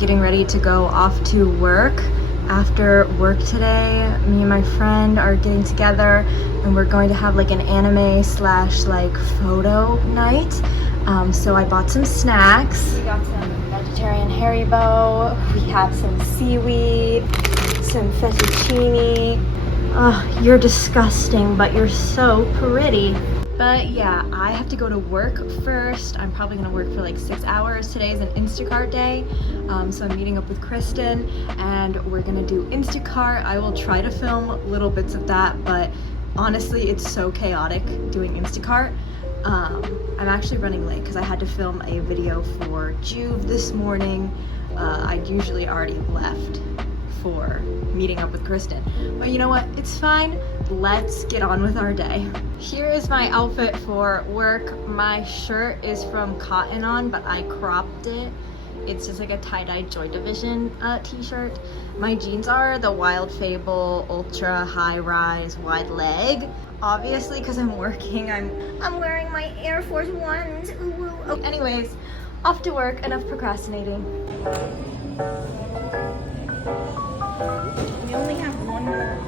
getting ready to go off to work. After work today, me and my friend are getting together and we're going to have like an anime slash like photo night. So I bought some snacks. We got some vegetarian Haribo. We have some seaweed, some fettuccine. Oh, you're disgusting, but you're so pretty. But yeah, I have to go to work first. I'm probably gonna work for like 6 hours. Today is an Instacart day. So I'm meeting up with Kristen and we're gonna do Instacart. I will try to film little bits of that, but honestly, it's so chaotic doing Instacart. I'm actually running late because I had to film a video for Juve this morning. I'd usually already left for meeting up with Kristen, but you know what, it's fine. Let's get on with our day. Here is my outfit for work. My shirt is from Cotton On, but I cropped it. It's just like a tie-dye Joy Division t-shirt. My jeans are the Wild Fable Ultra High Rise Wide Leg. Obviously, because I'm working, I'm wearing my Air Force Ones. Ooh, ooh. Oh, anyways, off to work. Enough procrastinating. We only have one more.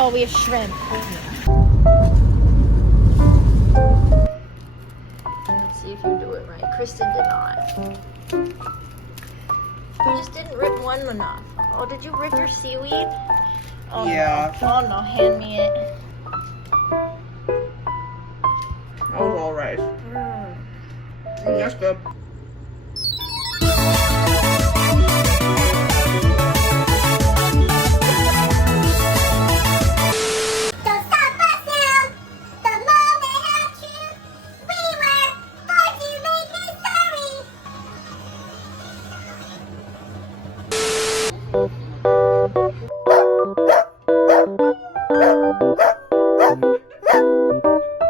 Oh, we have shrimp. Let's see if you do it right. Kristen did not. You just didn't rip one enough. Oh, did you rip your seaweed? Oh, yeah. No. Oh no, hand me it. That was alright. That's good.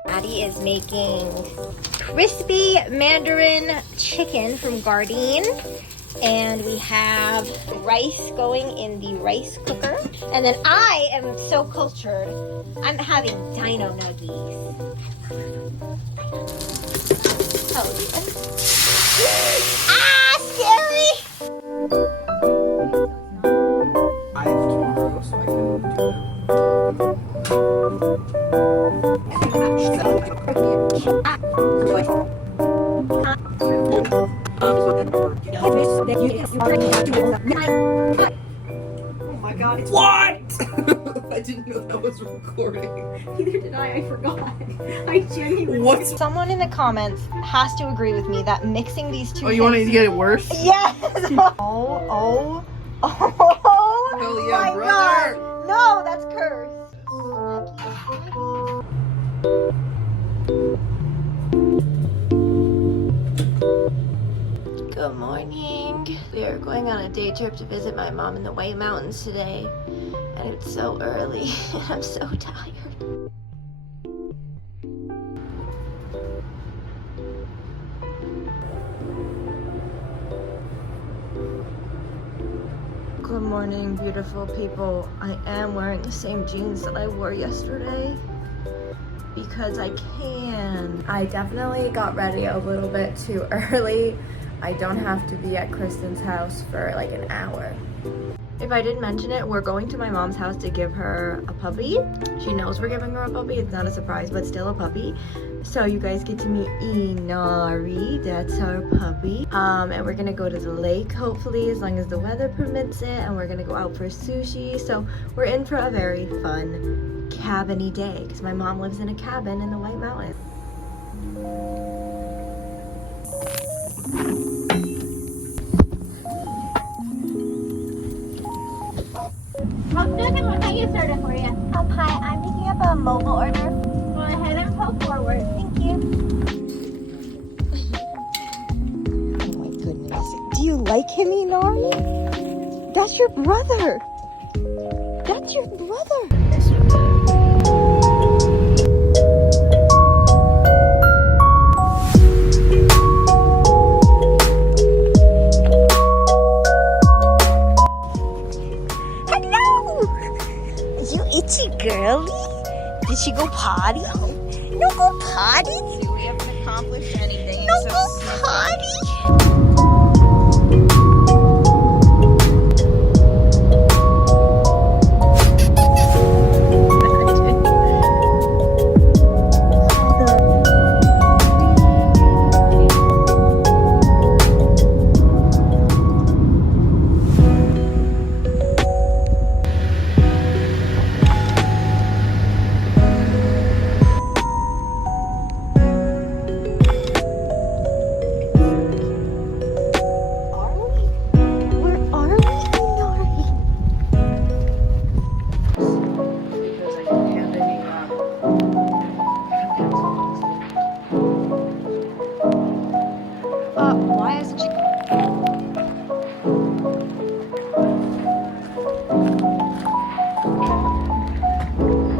Maddie is making crispy mandarin chicken from Gardein. And we have rice going in the rice cooker. And then I am so cultured. I'm having dino nuggies. Ah, scary! I have tomorrow, so I can do it. Oh my god, it's What? I didn't know that was recording. Neither did I forgot. I genuinely. What's? Someone in the comments has to agree with me that mixing these two Oh, you want to get it worse? Yes! Oh Hell yeah, my brother! God. No, that's cursed. Good morning. We are going on a day trip to visit my mom in the White Mountains today. And it's so early and I'm so tired. Good morning, beautiful people. I am wearing the same jeans that I wore yesterday because I can. I definitely got ready a little bit too early. I don't have to be at Kristen's house for like an hour. If I didn't mention it, we're going to my mom's house to give her a puppy. She knows we're giving her a puppy. It's not a surprise, but still a puppy. So you guys get to meet Inari, that's our puppy. And we're gonna go to the lake, hopefully, as long as the weather permits it. And we're gonna go out for sushi. So we're in for a very fun cabin-y day, because my mom lives in a cabin in the White Mountains. I'll get you started for you. Hi, I'm like him, Inari? That's your brother. That's your brother. Hello! You itchy girly? Did she go potty? No go potty? We haven't accomplished anything. No go potty? Why isn't she?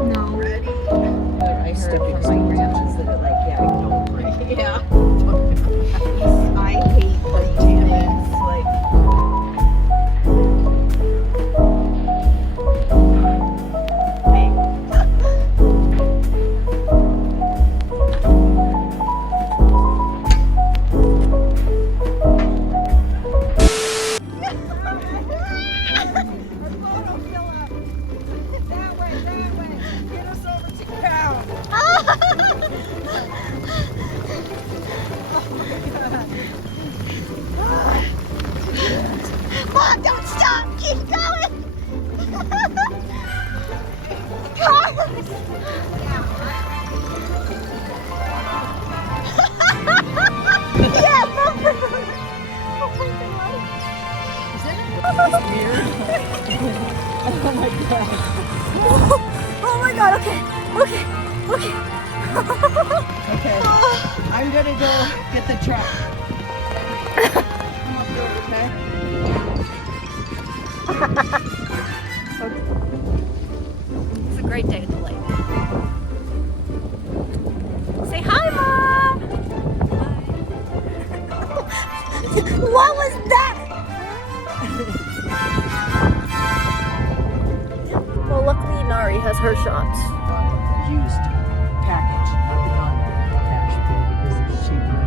No. I heard from my grandmas that it like, yeah, I don't break. Yeah. I hate the demons. Like, Mom, don't stop! Keep going! Yeah, Mom! Oh my god, okay, okay, okay. okay. I'm gonna go get the truck. Come up here, okay? It's a great day at the lake. Say hi, Mom! What was that? Well, luckily Nari has her shots. Used package, not the gun actually. This is cheaper.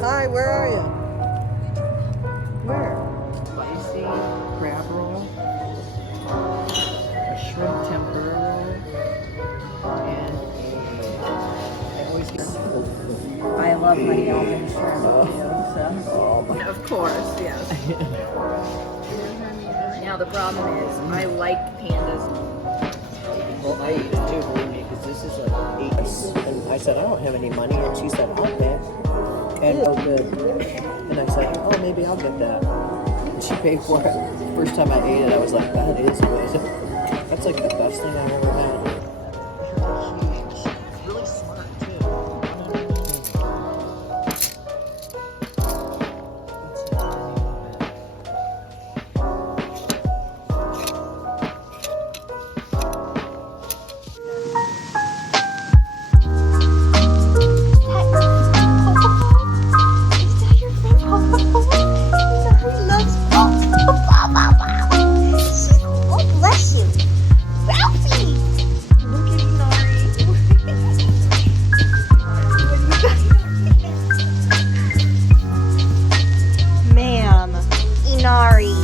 Hi, where are you? Where? Spicy crab roll, a shrimp tempura roll, and I always get. I love honey almond shrimp too, so. Of course, yes. Now the problem is, I like pandas. Well, I ate it too, believe me, because this is like 8. And I said, I don't have any money. And she said, I'll pay. And oh, good. And I said, oh, maybe I'll get that. And she paid for it. First time I ate it, I was like, that is good. That's like the best thing I've ever had. Really smart, too. Ma'am, Inari,